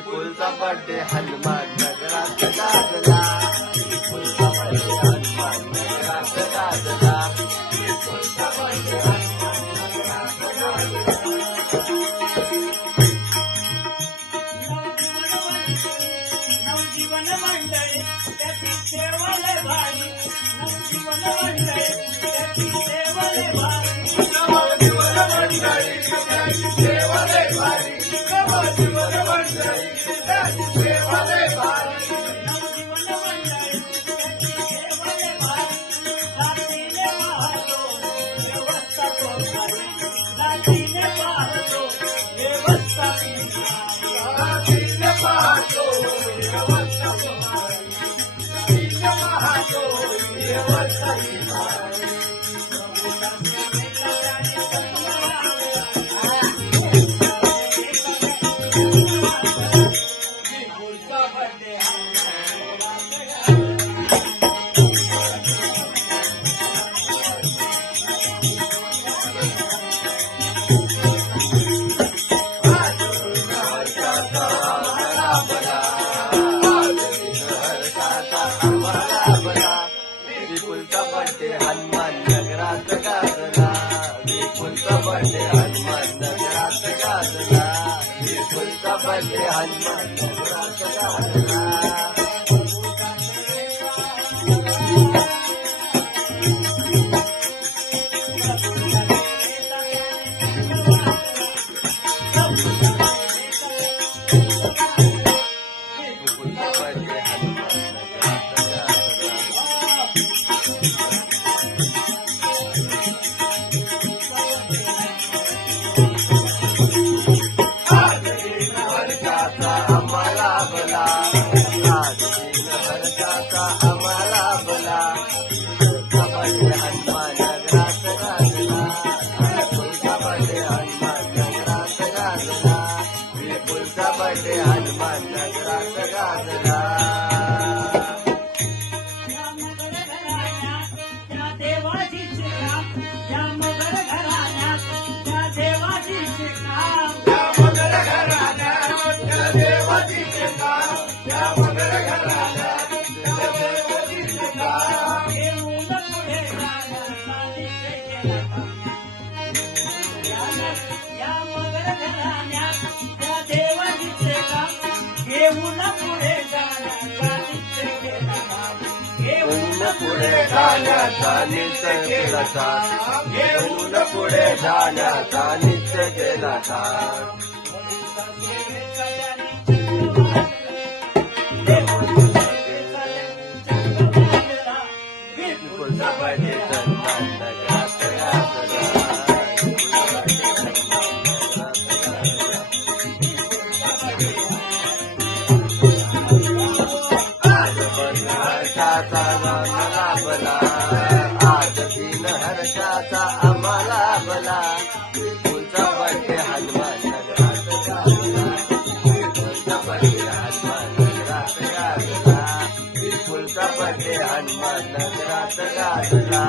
विपुलचा birthday Hanuman नगरात गाजला, विपुलचा birthday Hanuman नगरात गाजला, विपुलचा बर्थडे हनुमान नगरात गाजला. नवजीवन मंडळी त्याची सेवले भारी, नवजीवन मंडळी त्याची सेवले भारी, नवजीवन मंडळी त्याची सेवले भारी, नवजीवन मंडळी त्याची सेवले भारी, नवजीवन मंडळी त्याची सेवले भारी. जातीने पाहतो व्यवस्था कोणारी, जातीने पाहतो व्यवस्था कोणारी, जातीने पाहतो व्यवस्था कोणारी, जातीने पाहतो व्यवस्था कोणारी. विपुलचा बर्थडे हनुमान नगरात गाजला, विपुलचा बर्थडे हनुमान नगरात गाजला, विपुलचा बर्थडे हनुमान नगरात गाजला. आम्हाला बला हनुमान नगरात गाजला, विपुलचा बर्थडे हनुमान नगरात गाजला, विपुलचा बर्थडे हनुमान नगरात गाजला. त्या देवाची शिक्षा, त्या मगर घराण्यात, त्या देवाची शिक्षा, त्या मगर घराण्यात, त्या देवाची शिक्षा, त्या मगर घराण्यात, त्या देवाची शिक्षा. घेऊन पुढे जाण्याचा निश्चय केला का? या मगर घराण्यात, त्या देवाची शिक्षा, घेऊन पुढे जाण्याचा निश्चय केला का? घेऊन पुढे जाण्याचा निश्चय केला था, घेऊन पुढे जाण्याचा निश्चय केला था. विपुलचा बर्थडे हनुमान नगरात गाजला, हर्षाचा आम्हाला बला, आज दिन हर्षाचा आम्हाला बला, विपुलचा बर्थडे हनुमान नगरात गाजला, विपुलचा बर्थडे हनुमान नगरात गाजला, विपुलचा बर्थडे हनुमान नगरात गाजला.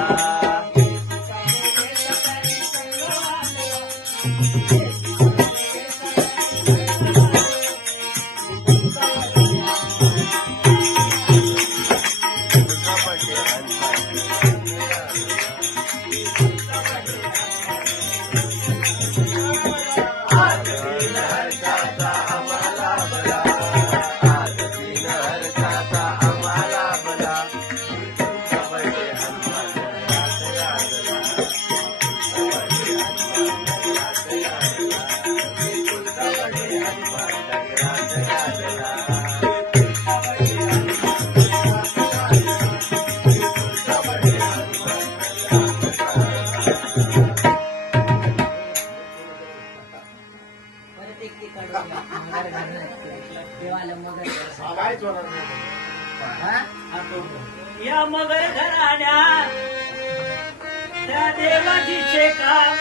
या मगर घराण्यात त्या देवाजीचे काम,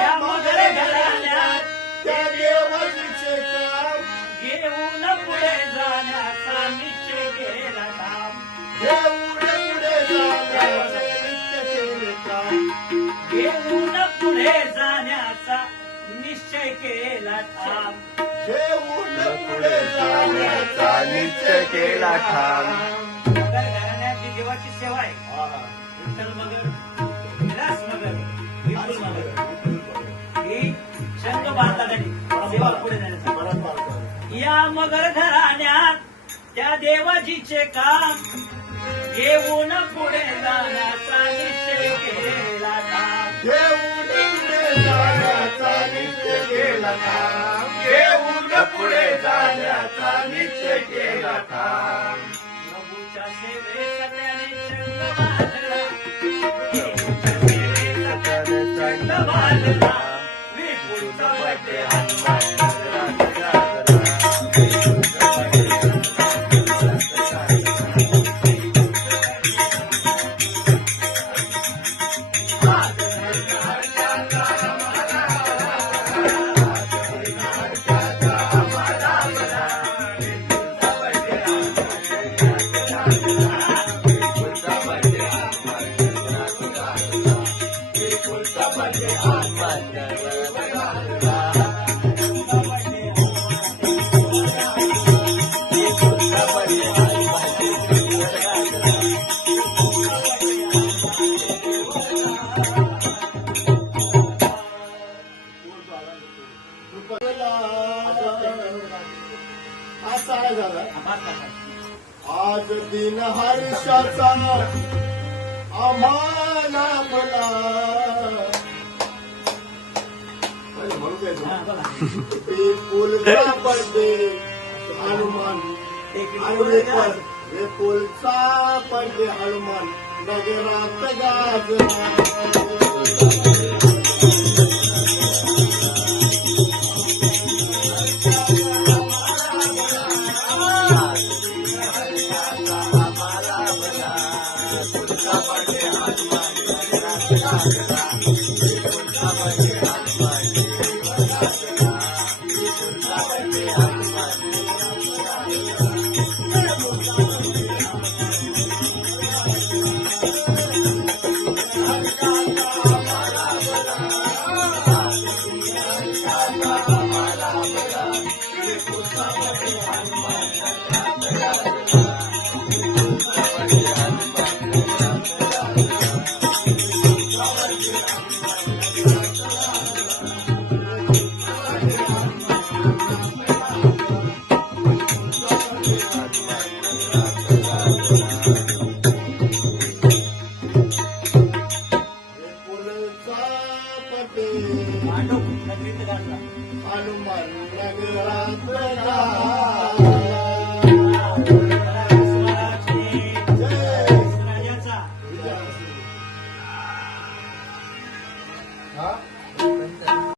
या मगर घराण्यात त्या देवाचे काम घेऊन पुढे जाण्याचा निश्चय केला काम, घेऊन पुढे जाण्याचे नित्य केले काम, घेऊन पुढे जाण्याचा निश्चय केला ठाम. घेऊन पुढे जाण्याचा निश्चय केला ठाम. मगर घराण्यात जी देवाची सेवा आहे, विठ्ठल मगर, विलास मगर, विपुल मगर, ही शंख भारतासाठी सेवा पुढे जाण्यासाठी. या मगर घराण्यात त्या देवाजीचे काम, घेऊन पुढे जाण्याचा निश्चय केला ठाम. घेऊन पुढे जाण्याचा निश्चय केला ठाम, घेऊन पुढे जाण्याचा निश्चय केला ठाम. प्रभूच्या सेवेत त्याने चंग बांधला, प्रभूच्या सेवेत चंग बांधला, विपुलचा बड्डे आज दिन हर्षाचा आम्हाला भला. विपुलचा बड्डे हनुमान, विपुलचा बड्डे हनुमान नगरात गाजला.